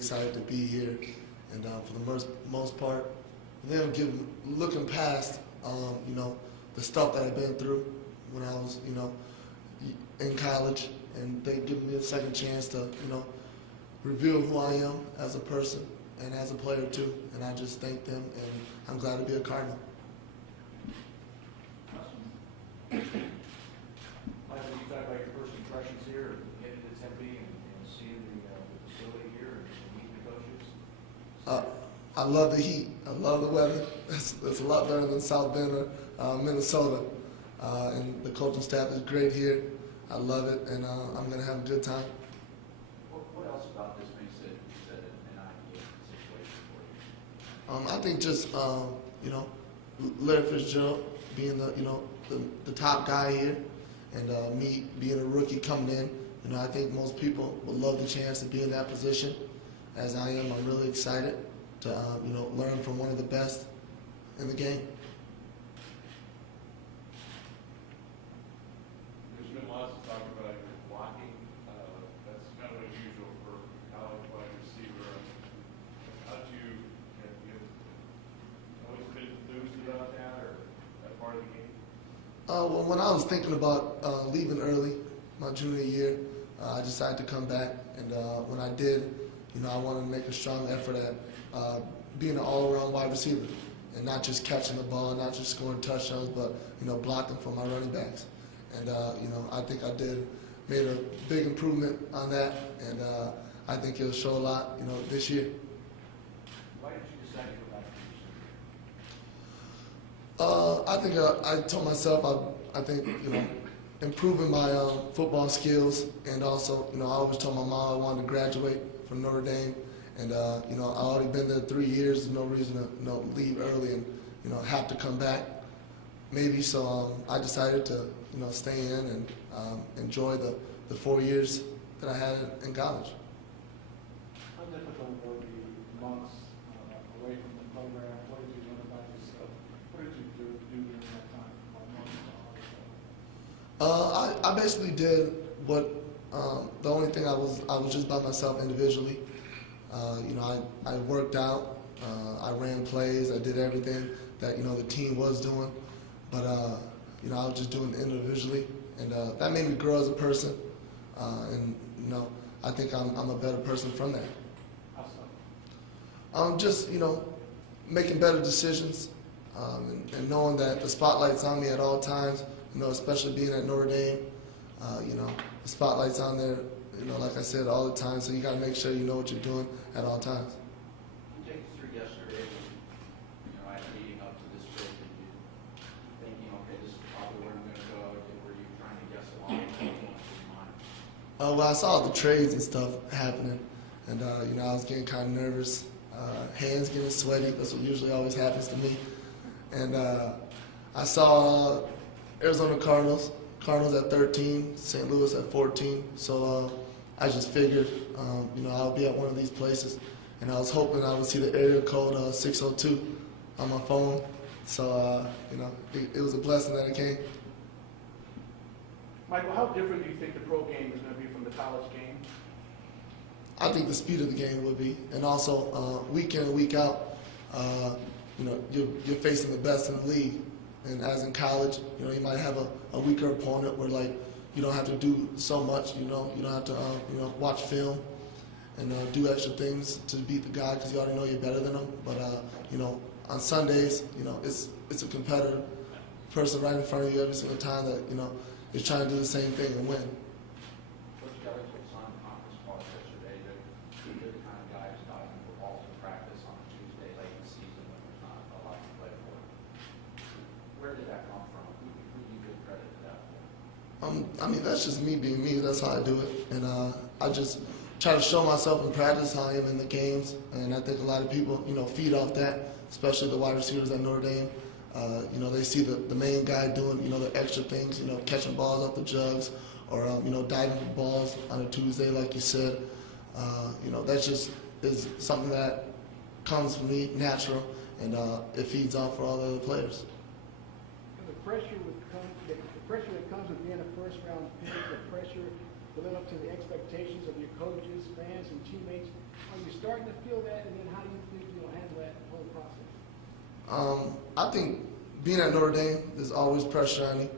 excited to be here, and for the most part, them looking past, the stuff that I've been through when I was, in college, and they give me a second chance to, reveal who I am as a person and as a player too. And I just thank them, and I'm glad to be a Cardinal. Michael, you talk about your first impressions here, getting to Tempe and seeing the facility here and meeting the coaches? I love the heat. I love the weather. It's a lot better than South Bend or Minnesota. And the coaching staff is great here. I love it, and I'm going to have a good time. What else about this makes it an ideal situation for you? I think just, Larry Fitzgerald being the top guy here, and me being a rookie coming in. I think most people would love the chance to be in that position. As I am, I'm really excited to, learn from one of the best in the game. There's been lots of talk about your blocking. That's kind of unusual for college wide receiver. How do you always been enthused about that, or that part of the game? Well, when I was thinking about leaving early, my junior year, I decided to come back, and when I did, I wanted to make a strong effort at being an all-around wide receiver, and not just catching the ball, not just scoring touchdowns, but blocking for my running backs. And I think I made a big improvement on that, and I think it'll show a lot, this year. Why did you decide to go back to the I think I told myself I think improving my football skills, and also I always told my mom I wanted to graduate from Notre Dame, and I already been there 3 years. There's no reason to leave early and have to come back. Maybe so I decided to stay in and enjoy the 4 years that I had in college. How difficult were the months away from the program? What did you learn about yourself? What did you do during that time? I basically did what the only thing I was just by myself individually. I worked out, I ran plays, I did everything that the team was doing, but I was just doing it individually, and that made me grow as a person, and I think I'm a better person from that. How so? Just making better decisions, and knowing that the spotlight's on me at all times. Especially being at Notre Dame, the spotlight's on there, like I said, all the time. So you got to make sure you know what you're doing at all times. Take us through yesterday, leading up to this trip, and you thinking, okay, this is probably where I'm going to go. Were you trying to guess along? What was going on? Well, I saw the trades and stuff happening, and I was getting kind of nervous, hands getting sweaty. That's what usually always happens to me. And I saw Arizona Cardinals at 13, St. Louis at 14. So I just figured, I'll be at one of these places, and I was hoping I would see the area code 602 on my phone. So it was a blessing that it came. Michael, how different do you think the pro game is going to be from the college game? I think the speed of the game would be, and also week in and week out, you're facing the best in the league. And as in college, you might have a weaker opponent where you don't have to do so much. You don't have to watch film and do extra things to beat the guy because you already know you're better than him. But on Sundays, it's a competitive person right in front of you every single time that is trying to do the same thing and win. Coach Kelly was on conference call yesterday that you're the kind of guy who's diving for balls in practice on a Tuesday late in the season when there's not a lot to play for. Where did that come from? Who do you give credit to that for? That's just me being me. That's how I do it. And I just try to show myself in practice how I am in the games. And I think a lot of people, feed off that, especially the wide receivers at Notre Dame. They see the main guy doing, the extra things, catching balls off the jugs or, diving for balls on a Tuesday, like you said. That just is something that comes from me natural, and it feeds off for all the other players. The pressure that comes with being a first-round pick, the pressure to live up to the expectations of your coaches, fans, and teammates? Are you starting to feel that, and then how do you think you'll handle that whole process? I think being at Notre Dame, there's always pressure on you,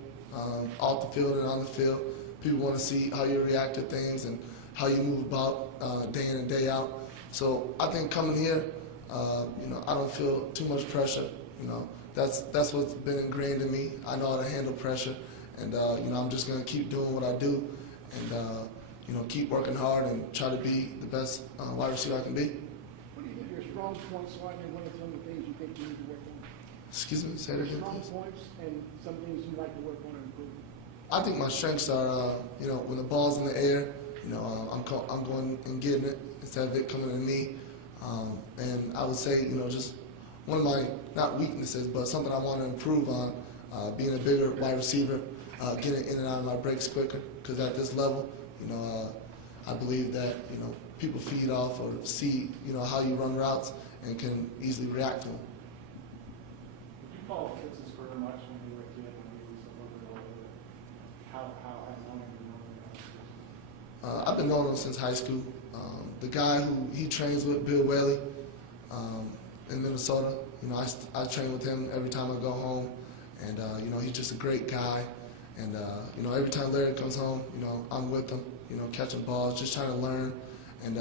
off the field and on the field. People want to see how you react to things and how you move about day in and day out. So I think coming here, I don't feel too much pressure. That's what's been ingrained in me. I know how to handle pressure, and I'm just going to keep doing what I do, and keep working hard and try to be the best wide receiver I can be. What do you think are your strong points, so I can what are some of the things you think you need to work on? Excuse me, say that again, Strong please. points and some things you'd like to work on and improve. I think my strengths are, when the ball's in the air, I'm going and getting it instead of it coming to me. And I would say, just one of my, not weaknesses, but something I want to improve on, being a bigger wide receiver, getting in and out of my breaks quicker. Because at this level, I believe that, people feed off or see, how you run routes and can easily react to them. Did you follow Fitz's career much when you were a kid, when he was a little bit older? How has knowing him? I've been knowing him since high school. The guy who he trains with, Bill Whaley, in Minnesota, I train with him every time I go home. And, he's just a great guy. And, every time Larry comes home, I'm with him, catching balls, just trying to learn. And,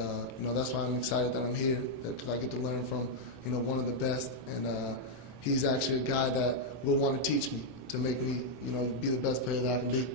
that's why I'm excited that I'm here, because I get to learn from, one of the best. And he's actually a guy that will want to teach me, to make me, be the best player that I can be.